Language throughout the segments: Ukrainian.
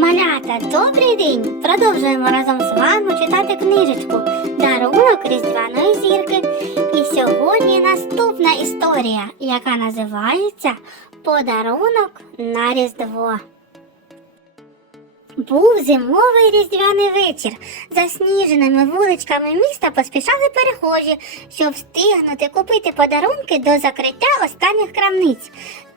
Малята, добрий день! Продовжуємо разом з вами читати книжечку Дарунок Різдвяної зірки. І сьогодні наступна історія, яка називається Подарунок на Різдво. Був зимовий різдвяний вечір. Засніженими вуличками міста поспішали перехожі, щоб встигнути купити подарунки до закриття останніх крамниць.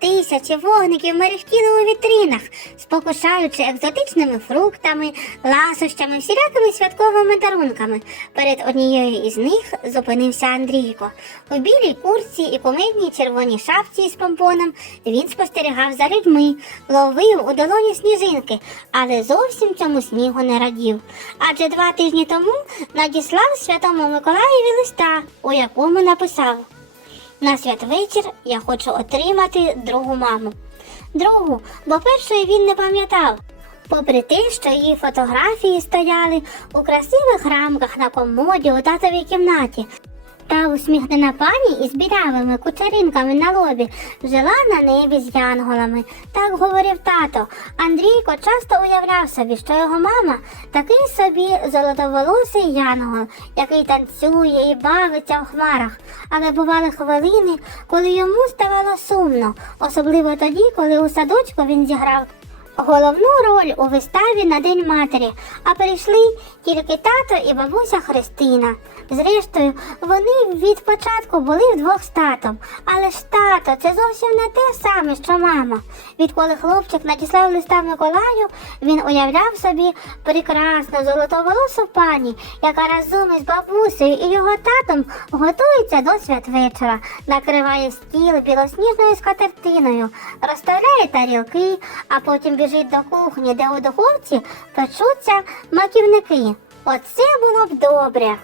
Тисячі вогників мерехтіли у вітринах, спокушаючи екзотичними фруктами, ласощами, всілякими святковими дарунками. Перед однією із них зупинився Андрійко. У білій курці і кумедній червоній шапці з помпоном він спостерігав за людьми, ловив у долоні сніжинки, але зовсім цьому снігу не радів. Адже два тижні тому надіслав святому Миколаєві листа, у якому написав. На святвечір я хочу отримати другу маму. Другу, бо першої він не пам'ятав. Попри те, що її фотографії стояли у красивих рамках на комоді у татовій кімнаті. Та усміхнена пані із білявими кучеринками на лобі жила на небі з янголами. Так говорив тато. Андрійко часто уявляв собі, що його мама такий собі золотоволосий янгол, який танцює і бавиться в хмарах. Але бували хвилини, коли йому ставало сумно, особливо тоді, коли у садочку він зіграв головну роль у виставі на День матері, а прийшли тільки тато і бабуся Христина. Зрештою, вони від початку були вдвох з татом, але ж тато це зовсім не те саме, що мама. Відколи хлопчик надіслав листа Миколаю, він уявляв собі прекрасну золотоволосу пані, яка разом із бабусею і його татом готується до святвечора, накриває стіл білосніжною скатертиною, розставляє тарілки, а потім біжить до кухні, де у духовці печуться маківники. Оце було б добре.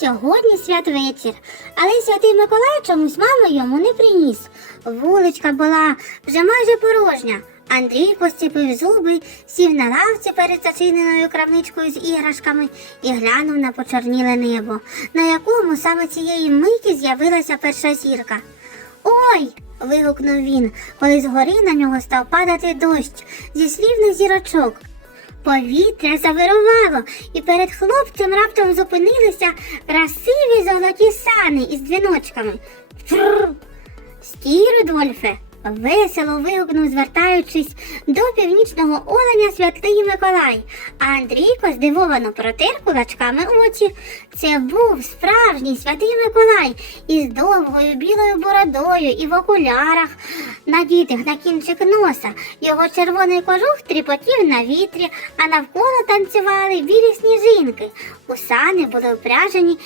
Сьогодні святвечір, але святий Миколай чомусь маму йому не приніс. Вуличка була вже майже порожня. Андрій постіпив зуби, сів на лавці перед зачиненою крамничкою з іграшками і глянув на почорніле небо, на якому саме цієї миті з'явилася перша зірка. Ой! вигукнув він, коли згори на нього став падати дощ зі слівних зірочок. Повітря завирувало, і перед хлопцем раптом зупинилися красиві золоті сани із дзвіночками. Фррр! Стій, Рудольфе! Весело вигукнув, звертаючись до північного оленя святий Миколай, а Андрійко здивовано протер кулачками очі. Це був справжній святий Миколай із довгою білою бородою і в окулярах, надітих на кінчик носа. Його червоний кожух тріпотів на вітрі, а навколо танцювали білі сніжинки. У сани були впряжені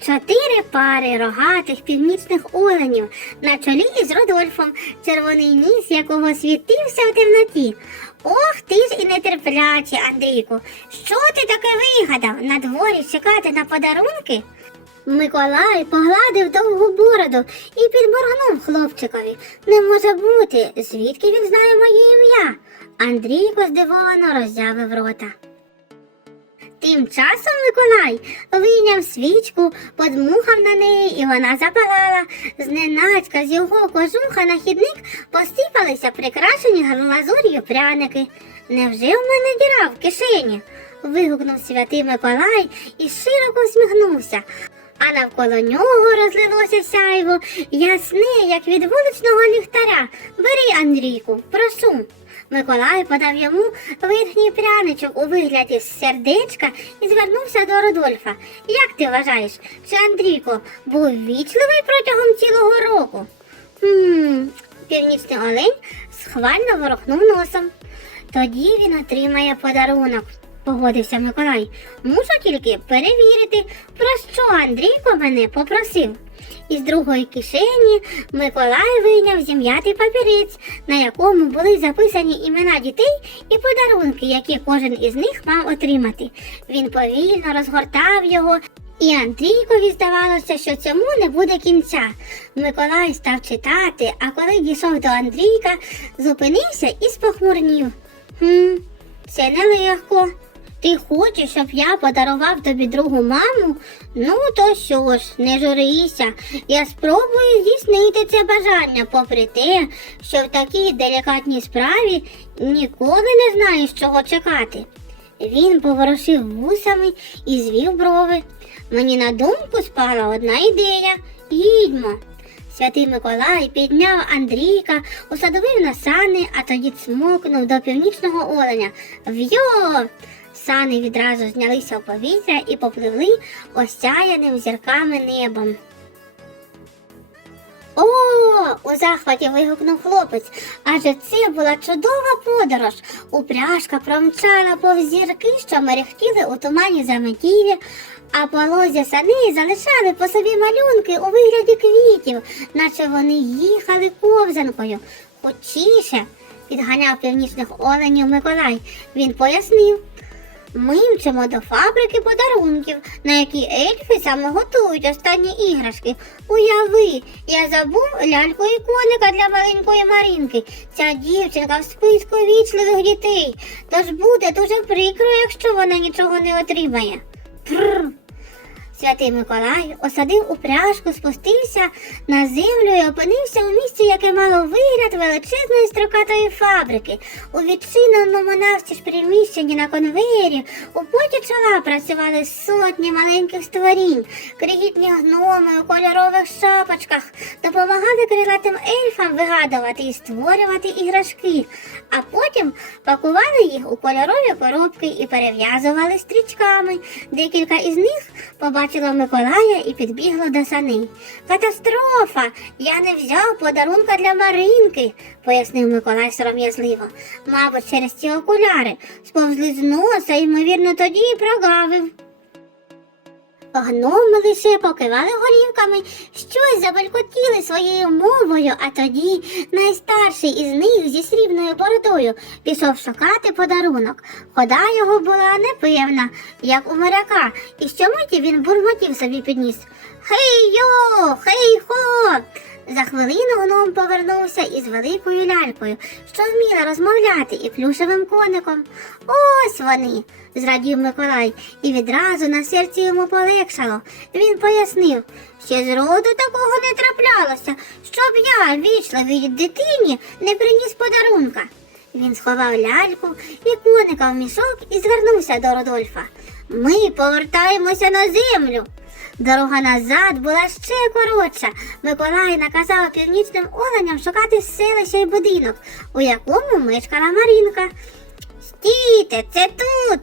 Чотири пари рогатих північних оленів на чолі із Рудольфом, червоний ніс якого світився в темноті. Ох ти ж і нетерплячий, Андрійку. Що ти таке вигадав? На дворі чекати на подарунки? Миколай погладив довгу бороду і підморгнув хлопчикові. Не може бути, звідки він знає моє ім'я? Андрійко здивовано роззявив рота. Тим часом Миколай вийняв свічку, подмухав на неї, і вона запалала. Зненацька з його кожуха на хідник посипалися прикрашені глазур'ю пряники. Невже в мене діра в кишені? вигукнув святий Миколай і широко всміхнувся. А навколо нього розлилося сяйво, ясне, як від вуличного ліхтаря. Бери, Андрійку, прошу. Миколай подав йому верхній пряничок у вигляді сердечка і звернувся до Рудольфа. Як ти вважаєш, чи Андрійко був вічливий протягом цілого року? Хм, північний олень схвально ворохнув носом. Тоді він отримає подарунок, погодився Миколай. Мушу тільки перевірити, про що Андрійко мене попросив. Із другої кишені Миколай вийняв зім'ятий папірець, на якому були записані імена дітей і подарунки, які кожен із них мав отримати. Він повільно розгортав його, і Андрійкові здавалося, що цьому не буде кінця. Миколай став читати, а коли дійшов до Андрійка, зупинився і спохмурнів. Хм, це нелегко. Ти хочеш, щоб я подарував тобі другу маму? Ну то що ж, не журися. Я спробую здійснити це бажання, попри те, що в такій делікатній справі ніколи не знаєш, чого чекати. Він поворушив вусами і звів брови. Мені на думку спала одна ідея. Їдьмо. Святий Миколай підняв Андрійка, усадовив на сани, а тоді цмокнув до північного оленя. Вйо! Сани відразу знялися в повітря і попливли осяяним зірками небом. О, у захваті вигукнув хлопець, адже це була чудова подорож. Упряжка промчала повз зірки, що мерехтіли у тумані заметілі, а полозя сани залишали по собі малюнки у вигляді квітів, наче вони їхали ковзанкою. Хочіше, підганяв північних оленів Миколай. Він пояснив. Ми мчимо до фабрики подарунків, на які ельфи саме готують останні іграшки. Уяви, я забув ляльку і коника для маленької Марінки. Ця дівчинка в списку вічливих дітей. Тож буде дуже прикро, якщо вона нічого не отримає. Пррр. Святий Миколай осадив упряжку, спустився на землю і опинився у місці, яке мало вигляд величезної строкатої фабрики. У відчиненому навстіж приміщенні на конвеєрі у поті чола працювали сотні маленьких створінь, крихітні гноми у кольорових шапочках, допомагали крилатим ельфам вигадувати і створювати іграшки, а потім пакували їх у кольорові коробки і перев'язували стрічками. Декілька із них побачило Миколая і підбігла до сани. Катастрофа! Я не взяв подарунка для Маринки, пояснив Миколай сором'язливо. Мабуть, через ці окуляри сповзли з носа, ймовірно, тоді і прогавив. Гноми лише покивали голівками, щось забелькотіли своєю мовою, а тоді найстарший із них зі срібною бородою пішов шукати подарунок. Хода його була непевна, як у моряка, і щомиті він бурмотів собі підніс. Хей йо, хей хо. За хвилину гном повернувся із великою лялькою, що вміла розмовляти і плюшевим коником. Ось вони, зрадів Миколай, і відразу на серці йому полегшало. Він пояснив, ще з роду такого не траплялося, щоб я, вічливій дитині, не приніс подарунка. Він сховав ляльку і коника в мішок і звернувся до Родольфа. Ми повертаємося на землю. Дорога назад була ще коротша. Миколай наказав північним оленям шукати селище й будинок, у якому мешкала Марінка. Стійте, це тут.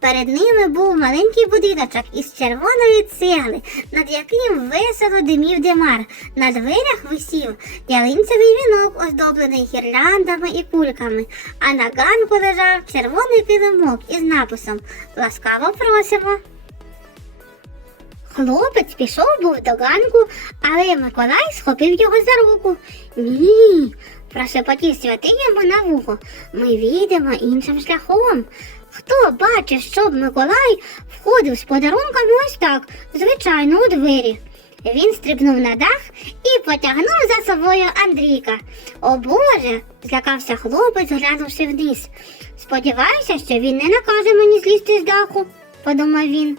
Перед ними був маленький будиночок із червоної цегли, над яким весело димів димар. На дверях висів ялинцевий вінок, оздоблений гірляндами і кульками, а на ганку лежав червоний килимок із написом Ласкаво просимо. Хлопець пішов був до ганку, але Миколай схопив його за руку. Ні, прошепотів святий йому на вухо. Ми відемо іншим шляхом. Хто бачить, щоб Миколай входив з подарунками ось так, звичайно, у двері. Він стрибнув на дах і потягнув за собою Андрійка. О Боже, злякався хлопець, глянувши вниз. Сподіваюся, що він не накаже мені злізти з даху, подумав він.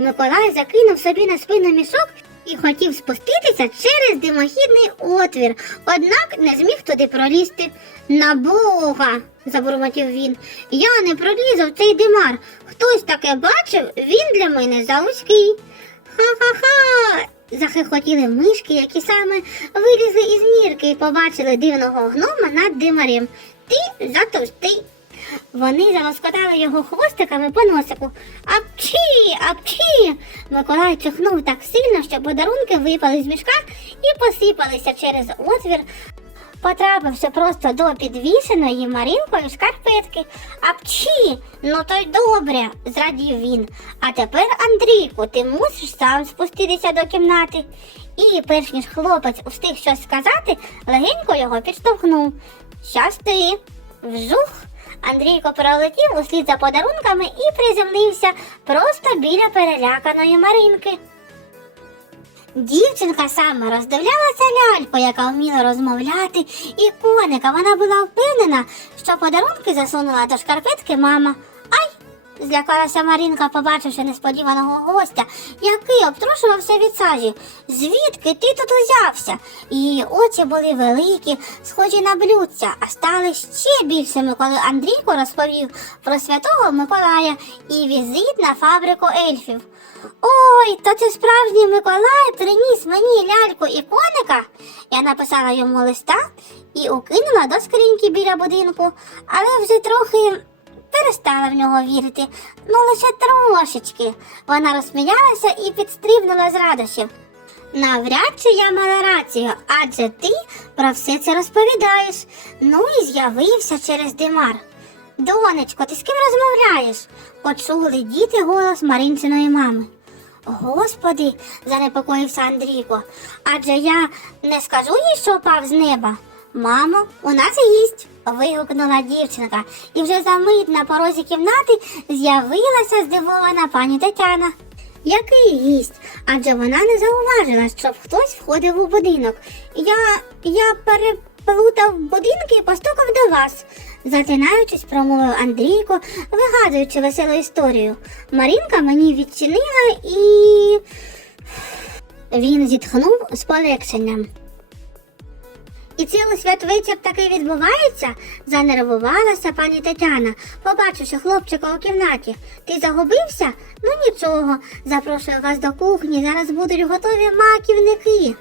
Миколай закинув собі на спину мішок і хотів спуститися через димохідний отвір, однак не зміг туди пролізти. На Бога, забурмотів він. Я не пролізу в цей димар. Хтось таке бачив, він для мене завузький. Ха-ха-ха. Захихотіли мишки, які саме вилізли із нірки і побачили дивного гнома над димарем. Ти затовстий. Вони залоскотали його хвостиками по носику. Апчі, апчі. Миколай чихнув так сильно, що подарунки випали з мішка і посипалися через отвір, потрапивши просто до підвішеної Марінкою шкарпетки. Апчі, ну то й добре, зрадів він. А тепер, Андрійку, ти мусиш сам спуститися до кімнати. І, перш ніж хлопець устиг щось сказати, легенько його підштовхнув. Щас ти. Вжух. Андрійко пролетів услід за подарунками і приземлився просто біля переляканої Маринки. Дівчинка саме роздивлялася ляльку, яка вміла розмовляти, і коника. Вона була впевнена, що подарунки засунула до шкарпетки мама. Ай! Злякалася Марінка, побачивши несподіваного гостя, обтрушувався від сажі. Звідки ти тут узявся? Її очі були великі, схожі на блюдця, а стали ще більшими, коли Андрійко розповів про святого Миколая і візит на фабрику ельфів. Ой, то це справжній Миколай приніс мені ляльку і коника. Я написала йому листа і укинула до скриньки біля будинку, але вже трохи перестала в нього вірити. Ну лише трошечки. Вона розсміялася і підстрибнула з радощів. Навряд чи я мала рацію, адже ти про все це розповідаєш. Ну і з'явився через димар. Донечко, ти з ким розмовляєш? Почули діти голос Марінчиної мами. Господи, занепокоївся Андрійко, адже я не скажу їй, що впав з неба. Мамо, у нас гість. вигукнула дівчинка, і вже за мить на порозі кімнати з'явилася здивована пані Тетяна. Який гість? Адже вона не зауважила, щоб хтось входив у будинок. Я. я переплутав будинки і постукав до вас, затинаючись, промовив Андрійко, вигадуючи веселу історію. Марінка мені відчинила і. Він зітхнув з полегшенням. І цілий святвечір таки відбувається, занервувалася пані Тетяна, побачивши хлопчика у кімнаті. Ти загубився? Ну нічого, запрошую вас до кухні, зараз будуть готові маківники.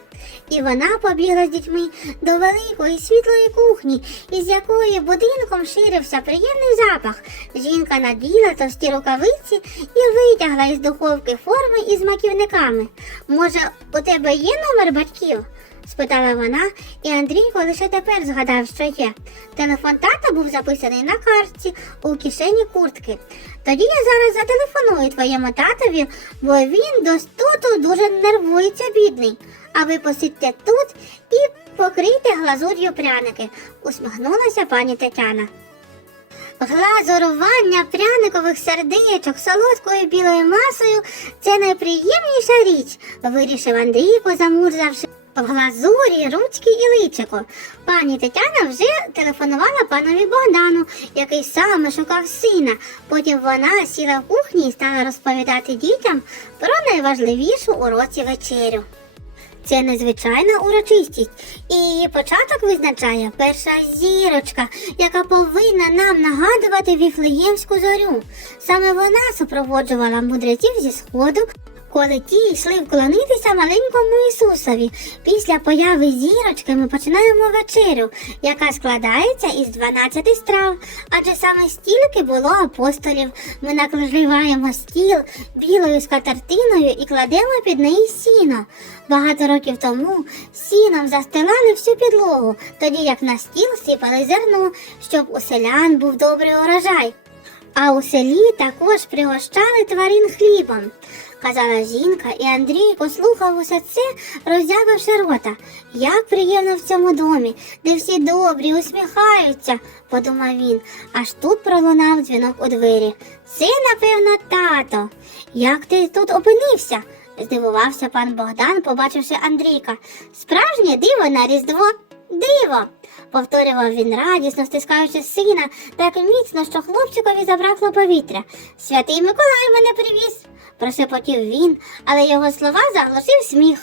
І вона побігла з дітьми до великої світлої кухні, із якої будинком ширився приємний запах. Жінка наділа товсті рукавиці і витягла із духовки форми із маківниками. Може, у тебе є номер батьків? Спитала вона, і Андрійко лише тепер згадав, що є. Телефон тата був записаний на картці у кишені куртки. Тоді я зараз зателефоную твоєму татові, бо він до стоту дуже нервується, бідний. А ви посидьте тут і покрийте глазур'ю пряники, усміхнулася пані Тетяна. Глазурування пряникових сердечок солодкою білою масою це найприємніша річ, вирішив Андрійко, замурзавши в глазурі, ручки і личико. Пані Тетяна вже телефонувала панові Богдану, який саме шукав сина. Потім вона сіла в кухні і стала розповідати дітям про найважливішу у році вечерю. Це незвичайна урочистість, і її початок визначає перша зірочка, яка повинна нам нагадувати віфлеємську зорю. Саме вона супроводжувала мудреців зі сходу, коли ті йшли вклонитися маленькому Ісусові. Після появи зірочки ми починаємо вечерю, яка складається із 12 страв, адже саме стільки було апостолів. Ми накриваємо стіл білою скатертиною і кладемо під неї сіно. Багато років тому сіном застилали всю підлогу, тоді як на стіл сипали зерно, щоб у селян був добрий урожай. А у селі також пригощали тварин хлібом, казала жінка, і Андрій послухав усе це, роззявивши рота. Як приємно в цьому домі, де всі добрі, усміхаються, подумав він, аж тут пролунав дзвінок у двері. Це, напевно, тато. Як ти тут опинився? здивувався пан Богдан, побачивши Андрійка. Справжнє диво на Різдво. Диво. повторював він радісно, стискаючи сина так міцно, що хлопчикові забракло повітря. Святий Миколай мене привіз, прошепотів він, але його слова заглушив сміх.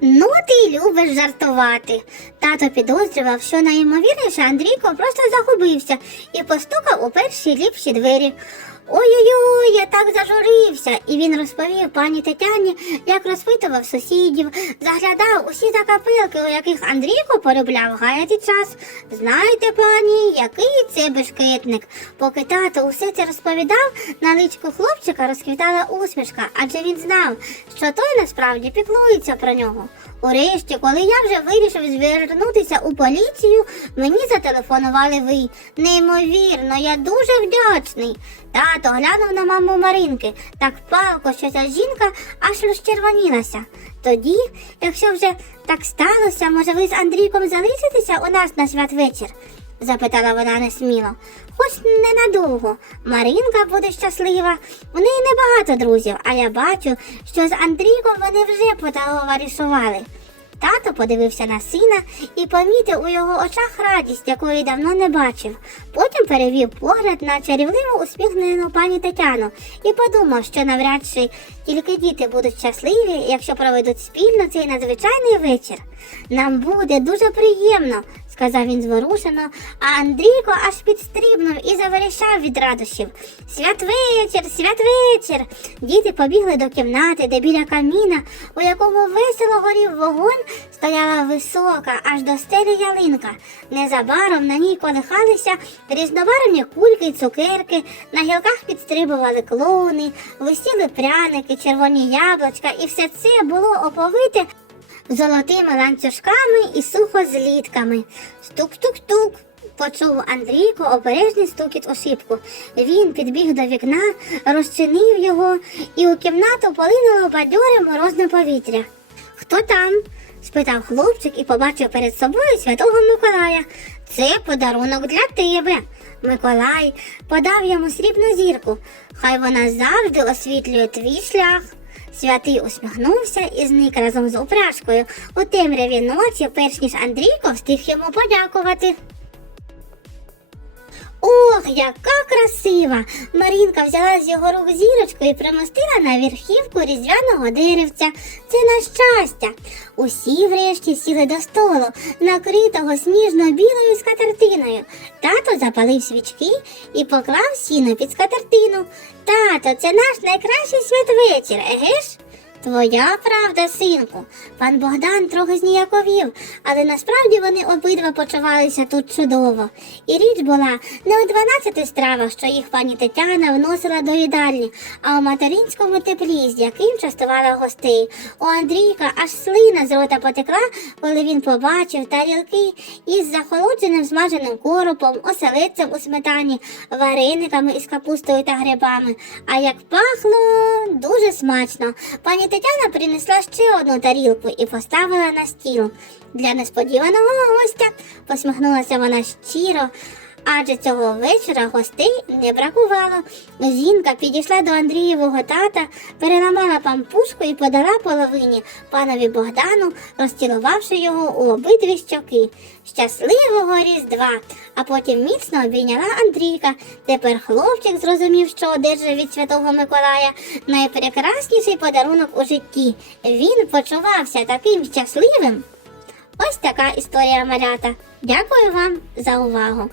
Ну, ти любиш жартувати. Тато підозрював, що найімовірніше Андрійко просто загубився і постукав у перші ліпші двері. Ой-ой-ой, я так зажурився. І він розповів пані Тетяні, як розпитував сусідів, заглядав усі закапелки, у яких Андрійко полюбляв гаяти час. Знаєте, пані, який це бешкетник. Поки тато усе це розповідав, на личку хлопчика розквітала усмішка, адже він знав, що той насправді піклується про нього. Урешті, коли я вже вирішив звернутися у поліцію, мені зателефонували ви. Неймовірно, я дуже вдячний. Тато глянув на маму Маринки так палко, що ця жінка аж розчервонілася. Тоді, якщо вже так сталося, може ви з Андрійком залишитеся у нас на святвечір? Запитала вона несміло. Хоч ненадовго. Маринка буде щаслива. У неї небагато друзів, а я бачу, що з Андрійком вони вже потоваришували. Тато подивився на сина і помітив у його очах радість, якої давно не бачив. Потім перевів погляд на чарівливо усміхнену пані Тетяну і подумав, що навряд чи тільки діти будуть щасливі, якщо проведуть спільно цей надзвичайний вечір. Нам буде дуже приємно, сказав він зворушено, а Андрійко аж підстрибнув і заверещав від радощів. Святвечір, святвечір. Діти побігли до кімнати, де біля каміна, у якому весело горів вогонь, стояла висока, аж до стелі ялинка. Незабаром на ній колихалися різнобарвні кульки й цукерки, на гілках підстрибували клоуни, висіли пряники, червоні яблучка, і все це було оповите золотими ланцюжками і сухозлітками. Стук-тук-тук. Почув Андрійко обережний стукіт у шибку. Він підбіг до вікна, розчинив його, і у кімнату полинуло бадьоре морозне повітря. Хто там? спитав хлопчик і побачив перед собою святого Миколая. Це подарунок для тебе. Миколай подав йому срібну зірку. Хай вона завжди освітлює твій шлях. Святий усміхнувся і зник разом з упряжкою у темряві ночі, перш ніж Андрійко встиг йому подякувати. Ох, яка красива! Марінка взяла з його рук зірочку і примостила на верхівку різдвяного деревця. Це на щастя. Усі врешті сіли до столу, накритого сніжно-білою скатертиною. Тато запалив свічки і поклав сіно під скатертину. Тато, це наш найкращий святвечір, еге ж? Твоя правда, синку. Пан Богдан трохи зніяковів, але насправді вони обидва почувалися тут чудово. І річ була не у дванадцяти стравах, що їх пані Тетяна вносила до їдальні, а у материнському теплі, з яким частувала гостей. У Андрійка аж слина з рота потекла, коли він побачив тарілки із захолодженим смаженим коропом, оселедцем у сметані, варениками із капустою та грибами. А як пахло дуже смачно. Пані Тетяна принесла ще одну тарілку і поставила на стіл. Для несподіваного гостя посміхнулася вона щиро. Адже цього вечора гостей не бракувало. Зінка підійшла до Андрієвого тата, переламала пампушку і подала половині панові Богдану, розцілувавши його у обидві щоки. Щасливого Різдва! А потім міцно обійняла Андрійка. Тепер хлопчик зрозумів, що одержав від Святого Миколая найпрекрасніший подарунок у житті. Він почувався таким щасливим. Ось така історія малята. Дякую вам за увагу.